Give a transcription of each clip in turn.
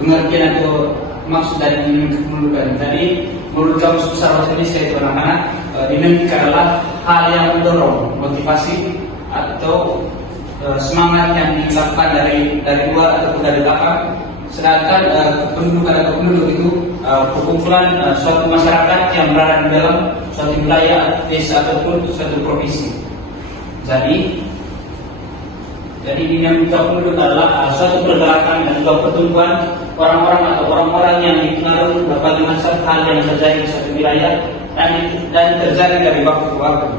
pengertian atau maksud dari dinamika kependudukan. Jadi menurut Kamus Besar Bahasa Indonesia itu anak-anak, dinamika adalah hal yang mendorong, motivasi atau semangat yang dilakukan dari luar ataupun dari belakang. Sedangkan kependudukan atau penduduk itu perkumpulan suatu masyarakat yang berada di dalam suatu wilayah, desa ataupun suatu provinsi. Jadi dinamika penduduk adalah suatu pergerakan dan juga pertumbuhan orang-orang atau orang-orang yang dipengaruhi berbagai macam hal yang terjadi di suatu wilayah dan terjadi dari waktu ke waktu.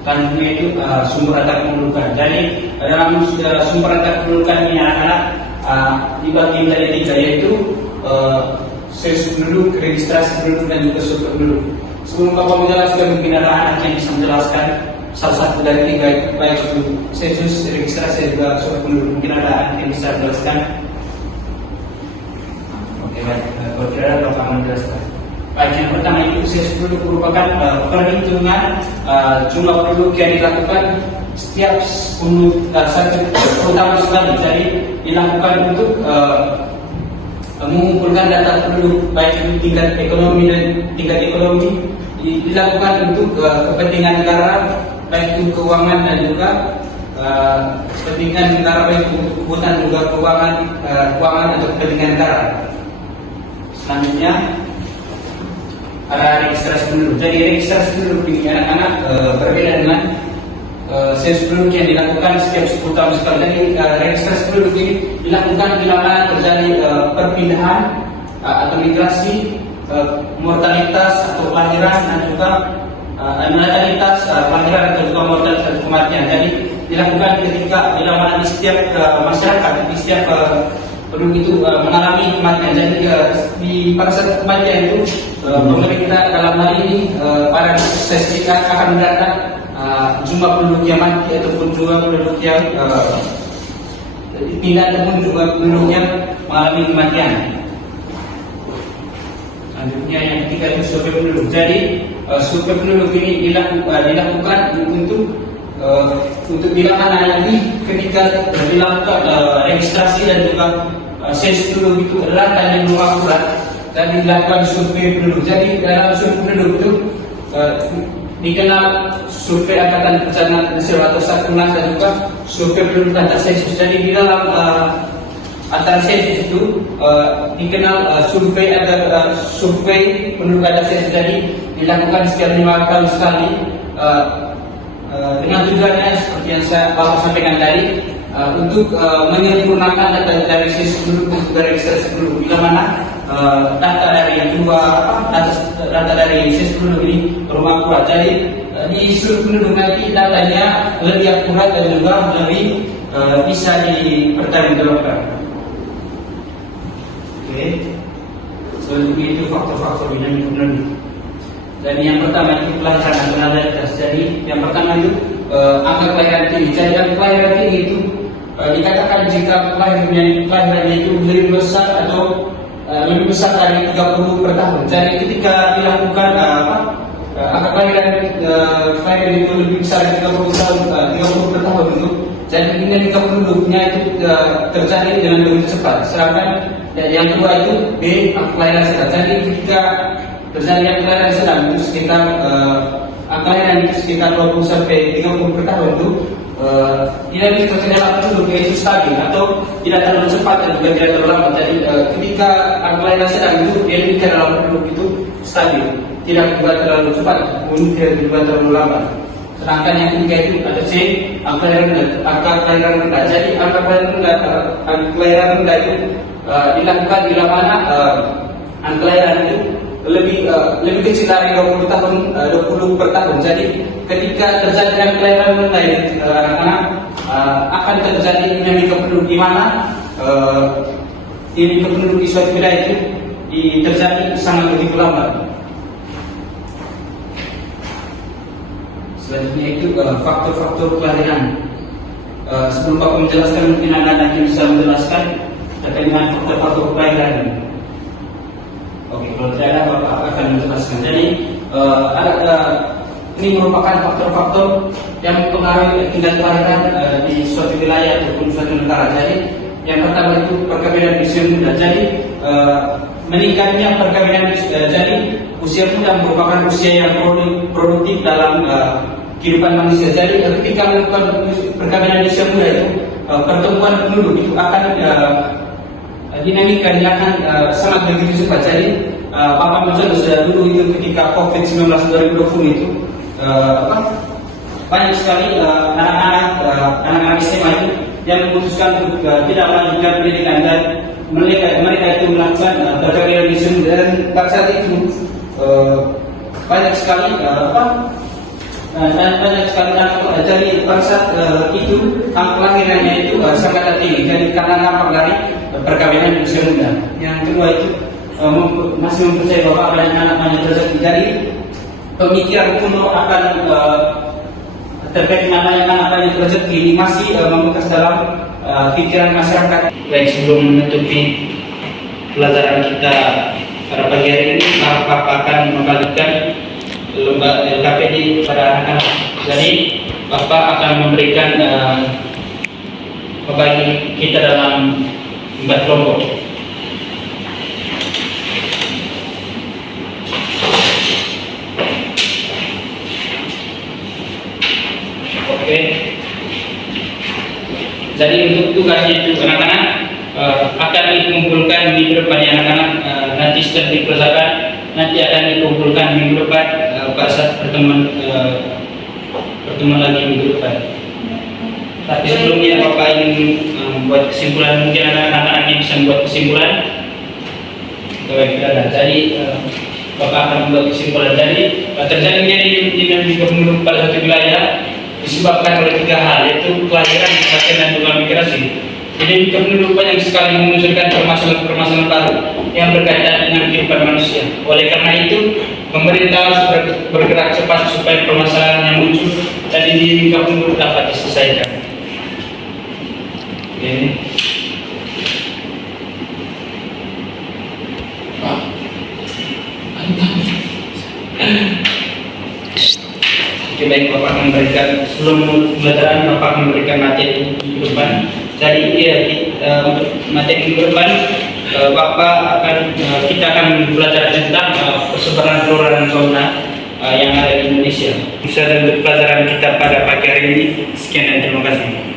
Dan itu sumber akar kependudukan. Jadi dalam sumber akar kependudukan ini anak-anak dibagi menjadi tiga, yaitu sensus penduduk, registrasi penduduk, dan juga survei penduduk. Sebelum Bapak menjelaskan, mungkin ada anak yang bisa menjelaskan salah satu dari tiga itu, baik itu sensus, registrasi, dan juga survei penduduk. Mungkin ada anak yang bisa menjelaskan. Oke, baik. Kalau tidak ada, Bapak menjelaskan. Baik, yang pertama itu sensus penduduk merupakan perhitungan jumlah penduduk yang dilakukan setiap 10 tahun sekali. Jadi dilakukan untuk mengumpulkan data penduduk, baik itu tingkat ekonomi dan tingkat ekonomi, dilakukan untuk kepentingan negara, baik itu keuangan dan juga kepentingan negara, baik itu kebutuhan juga keuangan atau kepentingan negara. Selanjutnya ada registrasi penduduk. Jadi registrasi penduduk di anak-anak berbeda dengan sensus penduduk yang dilakukan setiap 10 tahun sekali. Jadi registrasi penduduk ini dilakukan bila mana terjadi perpindahan atau migrasi, mortalitas atau kelahiran, dan juga natalitas kelahiran atau juga mortalitas atau kematian. Jadi dilakukan ketika bila mana di setiap masyarakat, di setiap penduduk itu mengalami kematian. Jadi pada saat kematian itu pemerintah dalam hal ini pada sesi akan mendapat jumlah penduduk yang mati ataupun jumlah penduduk yang pindah ataupun jumlah penduduk yang mengalami kematian. Selanjutnya yang ketiga itu survei penduduk. Jadi survei penduduk ini dilakukan untuk bila mana nanti ketika dilakukan registrasi dan juga sensus penduduk itu adalah yang belum akurat dan dilakukan survei penduduk. Jadi dalam survei penduduk itu dikenal survei angkatan perencanaan nasional atau Satkernas dan juga survei penduduk data sensus. Jadi di dalam antara sensus itu dikenal survei penduduk data sensus. Jadi dilakukan setiap 5 tahun sekali dengan tujuannya seperti yang Bapak sampaikan tadi, untuk menyempurnakan data dari sensus penduduk dan juga registrasi penduduk. Bila mana data dari sensus penduduk ini belum akurat. Jadi di survei penduduk nanti datanya lebih akurat dan juga lebih bisa dipertanggungjawabkan. Oke. Selanjutnya itu faktor-faktor dinamika penduduk. Dan yang pertama itu kelahiran atau natalitas. Jadi yang pertama itu angka kelahiran tinggi. Jadi angka kelahiran tinggi itu dikatakan jika kelahirannya itu lebih besar atau lebih besar dari 30 per tahun. Jadi ketika dilakukan angka kelahiran itu lebih besar dari 30 per tahun itu, jadi dinamika penduduknya itu terjadi dengan lebih cepat. Sedangkan yang kedua itu B, angka kelahiran sedang. Jadi ketika terjadi angka kelahiran sedang itu sekitar angka kelahiran itu sekitar 20 sampai 30 per tahun itu, dinamika kedalaman penduduk itu stabil atau tidak terlalu cepat dan juga tidak terlalu lambat. Jadi ketika angka kelahiran sedang itu dinamika dalam penduduk itu stabil, tidak juga terlalu cepat pun tidak juga terlalu lambat. Sedangkan yang ketiga itu ada C, angka kelahiran rendah. Jadi angka kelahiran rendah itu dilakukan bila mana angka kelahiran itu lebih kecil dari 20 per tahun. Jadi ketika terjadi angka kelahiran rendah ini, anak-anak akan terjadi dinamika penduduk di mana dinamika penduduk di suatu wilayah itu terjadi sangat begitu lambat. Selanjutnya itu faktor-faktor kelahiran. Sebelum Bapak menjelaskan, mungkin anak-anak yang bisa menjelaskan terkait dengan faktor-faktor kelahiran. Oke, kalau tidak ada Bapak akan menjelaskan. Jadi ini merupakan faktor-faktor yang mempengaruhi tingkat kelahiran di suatu wilayah ataupun suatu negara. Jadi Yang pertama itu perkawinan di usia muda. Jadi meningkatnya perkawinan jadi usia muda merupakan usia yang produktif dalam kehidupan manusia. Jadi ketika melakukan perkawinan di usia muda itu pertumbuhan penduduk itu akan dinamika akan sangat begitu cepat. Jadi Bapak Menjadi sudah dulu itu ketika COVID-19 2020 itu banyak sekali anak-anak SMA itu yang memutuskan untuk tidak melanjutkan pendidikan, dan mereka itu melakukan perkawinan di usia muda. Dan pada saat itu banyak sekali jadi pada saat itu angka kelahirannya itu sangat tinggi. Jadi karena dampak dari perkawinan di usia muda. Yang kedua itu masih mempercayai bahwa banyak anak-anak rezeki. Jadi pemikiran kuno akan terkait dengan banyak rezeki ini masih membekas dalam pikiran masyarakat. Baik, sebelum menutupi pelajaran kita pada pagi hari ini, Bapak akan membagikan lomba LKPD pada anak-anak. Jadi Bapak akan memberikan membagi kita dalam 4 kelompok. Oke. Jadi untuk tugasnya itu anak-anak akan dikumpulkan minggu depan ya anak-anak, nanti setelah dikerjakan nanti akan dikumpulkan minggu depan pada saat pertemuan lagi minggu depan. Tapi sebelumnya Bapak ingin membuat kesimpulan, mungkin anak-anak ini bisa membuat kesimpulan. Jadi Bapak akan membuat kesimpulan. Jadi terjadinya dinamika penduduk pada satu wilayah disebabkan oleh 3 hal, yaitu kelahiran, kematian, dan juga migrasi. Jadi penduduk banyak sekali memunculkan permasalahan-permasalahan baru yang berkaitan dengan kehidupan manusia. Oleh karena itu, pemerintah harus bergerak cepat supaya permasalahan yang muncul dan dinamika penduduk dapat diselesaikan. Ini. Oke, baik, Bapak akan memberikan sebelum pembelajaran Bapak akan memberikan materi minggu depan. Jadi untuk materi minggu depan kita akan belajar tentang persebaran flora dan fauna yang ada di Indonesia. Bisa untuk pelajaran kita pada pagi hari ini. Sekian dan terima kasih.